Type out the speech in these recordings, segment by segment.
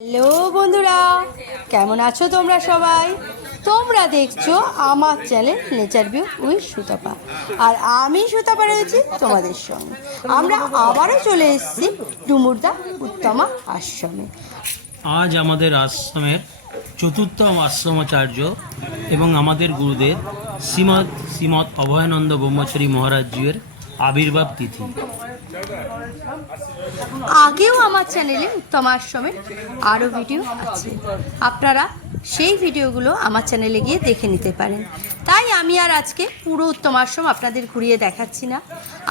Hello বন্ধুরা, কেমন আছো তোমরা সবাই? তোমরা দেখছ আমার channel nature view with Sutapa. আর আমি সুতাপা রয়েছি তোমাদের সঙ্গে। আমরা আবারও চলে এসেছি ডুমুরদা উত্তমা আশ্রমে। আজ আমাদের আশ্রমের চতুর্থ আশ্রমাচার্য এবং আমাদের গুরুদেব শ্রীমৎ শ্রীমৎ অভয়ানন্দ ব্রহ্মচারী মহারাজজির আবির্ভাব তিথি। আগেও আমার চ্যানেলে উত্তম আশ্রমের আরও ভিডিও আছে। আপনারা সেই ভিডিওগুলো আমার চ্যানেলে গিয়ে দেখে নিতে পারেন। তাই আমি আর আজকে পুরো উত্তম আশ্রম আপনাদের ঘুরিয়ে দেখাচ্ছি না।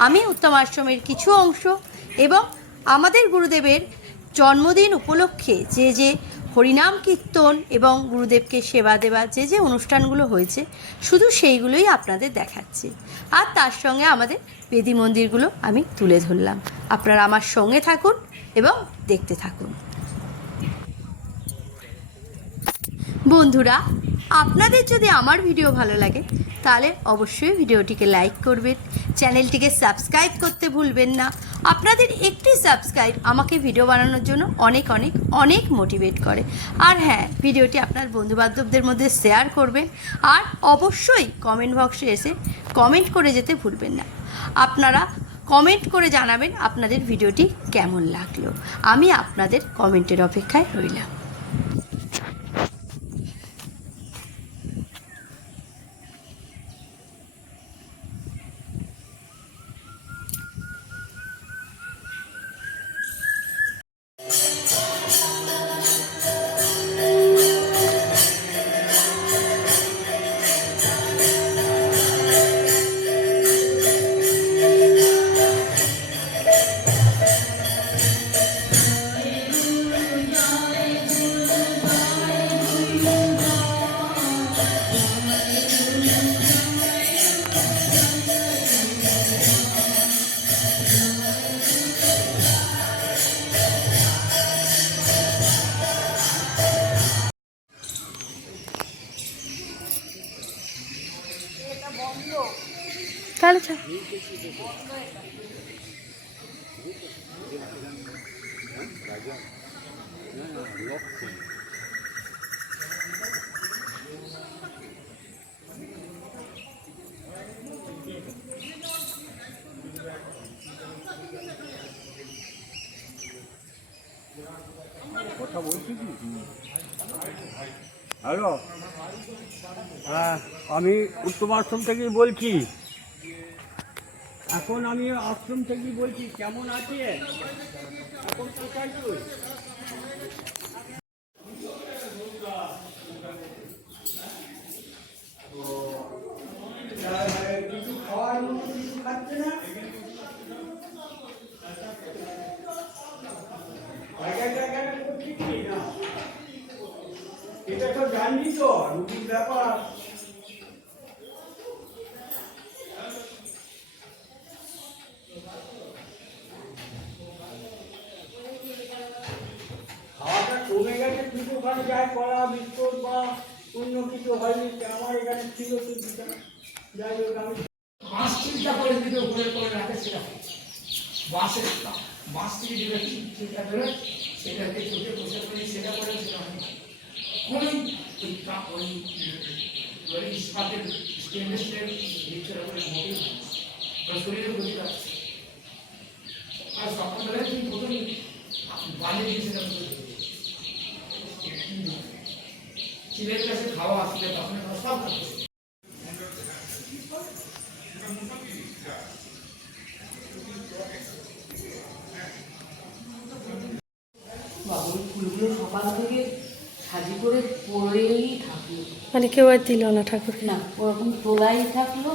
আমি উত্তম আশ্রমের কিছু অংশ এবং আমাদের গুরুদেবের জন্মদিন উপলক্ষে যে যে হরিনাম কীর্তন এবং গুরুদেবকে সেবা দেওয়া, যে যে অনুষ্ঠানগুলো হয়েছে, শুধু সেইগুলোই আপনাদের দেখাচ্ছি। আর তার সঙ্গে আমাদের বেদি মন্দিরগুলো আমি তুলে ধরলাম। আপনারা আমার সঙ্গে থাকুন এবং দেখতে থাকুন। বন্ধুরা আপনাদের যদি আমার ভিডিও ভালো লাগে, তাহলে অবশ্যই ভিডিওটিকে লাইক করবেন চ্যানেলটিকে সাবস্ক্রাইব করতে ভুলবেন না। আপনাদের একটি সাবস্ক্রাইব আমাকে ভিডিও বানানোর জন্য অনেক অনেক অনেক মোটিভেট করে। আর হ্যাঁ ভিডিওটি আপনার বন্ধুবান্ধবদের মধ্যে শেয়ার করবেন, আর অবশ্যই কমেন্ট বক্সে এসে কমেন্ট করে যেতে ভুলবেন না। আপনারা কমেন্ট করে জানাবেন আপনাদের ভিডিওটি কেমন লাগল। আমি আপনাদের কমেন্টের অপেক্ষায় রইলাম। তাহলে চল। হ্যালো। হ্যাঁ আমি উত্তম আশ্রম থেকেই বলছি। এখন আমি আশ্রম থেকেই বলছি, কেমন আছে? এখন কিছু খাচ্ছে না জায়গায় জায়গায় করছি কি না এটা তো জানবি তো, রুটির ব্যাপার। খাওয়াটা অন্য কিছু হয়নি আমার এখানে ছিল কিন্তু যাই হোক, আমি চিন্তা করে দিলে উপরে করে রাখে সেটা। বাঁশের বাঁশ থেকে যেটা চিন্তা করে সেটাকে চোখে বসে করি সেটা করে, সেটা ওই ওই ওই ইস্পাতের স্টেনলেস স্টিলের নিচের উপরে মোটেই তার শরীরের ক্ষতি রাখছে আর সকালবেলায় তুমি প্রথমে বানিয়ে দিয়ে সেটা চিলের কাছে খাওয়া আসলে তখন সব খাচ্ছে বাবা ওই ফুলগুলো সকাল থেকে সাজি করে পড়েই থাকল মানে কেউ আর দিল না ঠাকুর না ওরকম তোলাই থাকল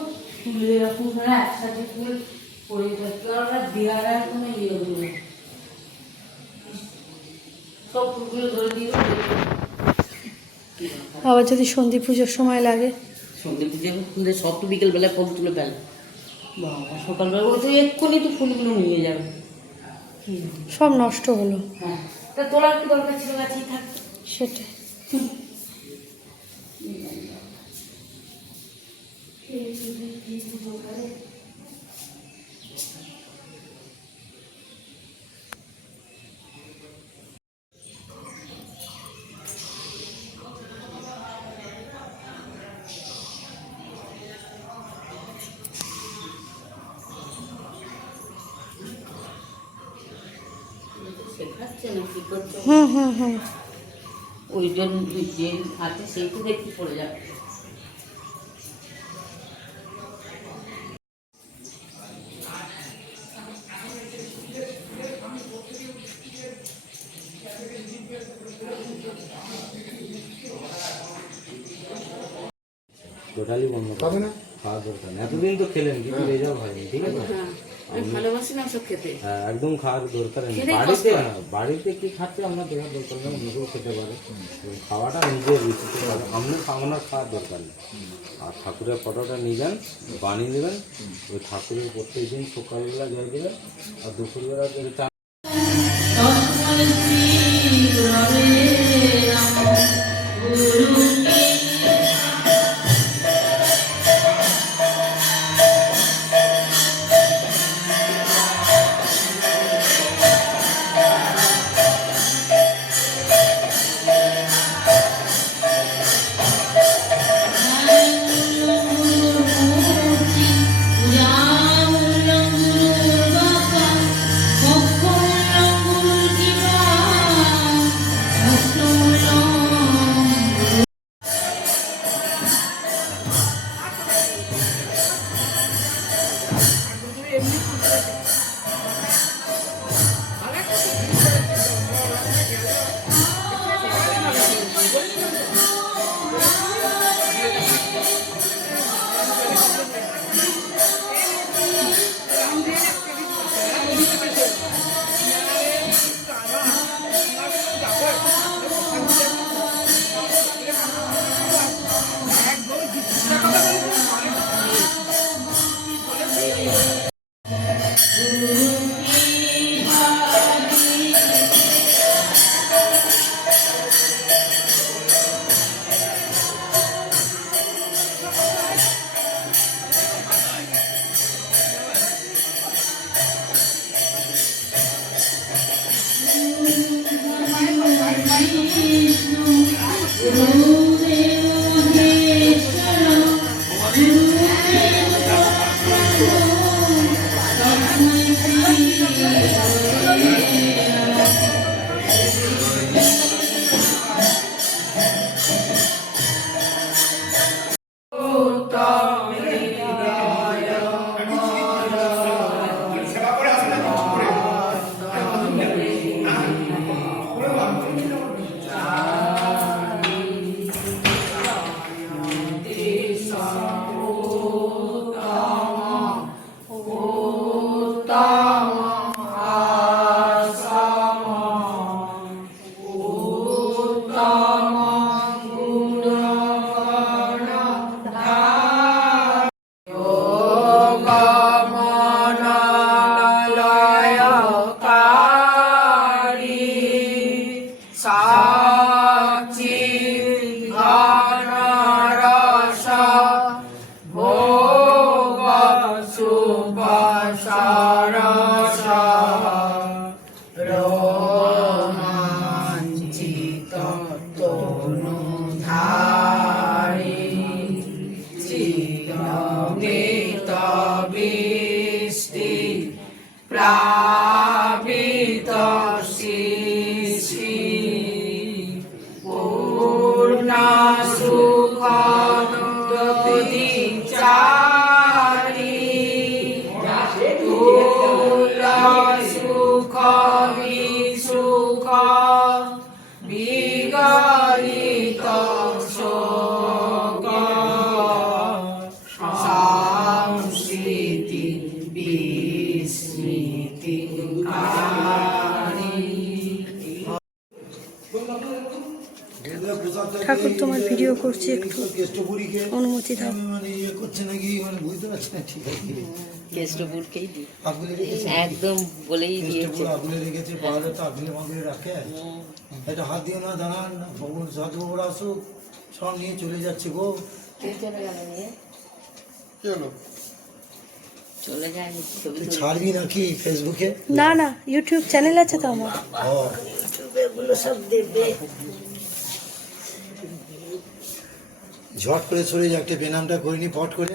ফুল এরকম করে একসাথে ফুল পড়ে থাকল আর ওরা দেওয়ার আর কোনো ইয়ে হলো সব ফুলগুলো ধরে দিয়ে আবার যদি সন্ধি পুজোর সময় লাগে? সন্ধি পুজো ফুলে সব তো বিকেলবেলা ফল তুলে ফেলে। বাবা সকালবেলা ওই তো এক্ষুনি তো ফুলগুলো নিয়ে যাবে। সব নষ্ট হলো। হ্যাঁ তা তোলার কি দরকার ছিল? গাছেই থাকতো সেটাই। 嗯嗯嗯 ওই জন্য যে আছে সেই তো দেখতে পড়ে যাবে টোটালি বন্ধ হবে না? খাওয়া দরকার নেই। এতদিন তো খেলেন কিন্তু রেজাল্ট হয়নি ঠিক আছে? আমি ভালোবাসি না সব খেতে। হ্যাঁ, একদম খাওয়ার দরকার নেই। বাড়িতে হয়। বাড়িতে কি খাচ্ছে আমরা দেখার দরকার নেই অন্য কেউ খেতে পারে। খাওয়াটা নিজের রুচিতে খাওয়া। আপনার খাওয়ানোর খাওয়ার দরকার নেই। আর ঠাকুরের ফটোটা নিয়ে যান বানিয়ে দেবেন। ওই ঠাকুরের প্রত্যেক দিন সকালবেলা যাই দেবেন আর দুপুরবেলা করে ঠাকুর তোমার ভিডিও করছি একটু। অনুমতি দাও। মানে ইয়ে মানে একদম বলেই দিয়েছে। রেখেছে পাহাড়ে তো আগুনে মাগুনে রাখে। এটা হাত দিয়ে না দাঁড়ান। ভগবান সাধু বাবারা আসুক সব নিয়ে চলে যাচ্ছে গো। চলে গেল নিয়ে? চলে ছাড়বি নাকি ফেসবুকে না না ইউটিউব চ্যানেল আছে তো আমার। ও। ঝট করে সরে যে একটা বেনামটা করিনি ফট করে।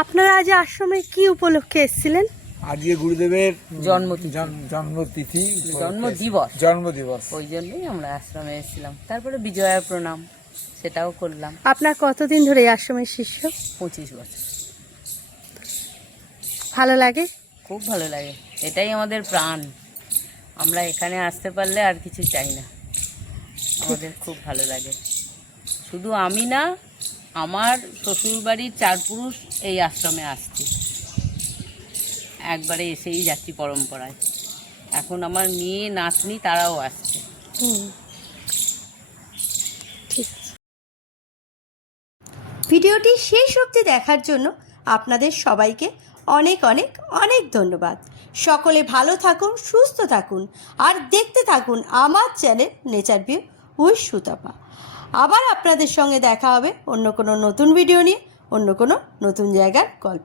আপনারা আজ আশ্রমে কি উপলক্ষে এসেছিলেন? আজকে গুরুদেবের জন্মতিথি। জন- জন্মতিথি জন্ম দিবস জন্ম দিবস ওই জন্যই আমরা আশ্রমে এসেছিলাম। তারপরে বিজয়া প্রণাম সেটাও করলাম। আপনার কতদিন ধরে এই আশ্রমের শিষ্য? পঁচিশ বছর। ভালো লাগে? খুব ভালো লাগে। এটাই আমাদের প্রাণ। আমরা এখানে আসতে পারলে আর কিছু চাই না। আমাদের খুব ভালো লাগে। শুধু আমি না আমার শ্বশুরবাড়ির চার পুরুষ এই আশ্রমে আসছে। একবারে এসেই যাচ্ছি পরম্পরায়। এখন আমার মেয়ে নাতনি তারাও আসছে। ঠিক ভিডিওটি শেষ অবধি দেখার জন্য আপনাদের সবাইকে অনেক অনেক অনেক ধন্যবাদ। সকলে ভালো থাকুন সুস্থ থাকুন আর দেখতে থাকুন আমার channel nature view with Sutapa. আবার আপনাদের সঙ্গে দেখা হবে অন্য কোনো নতুন ভিডিও নিয়ে, অন্য কোনো নতুন জায়গার গল্প।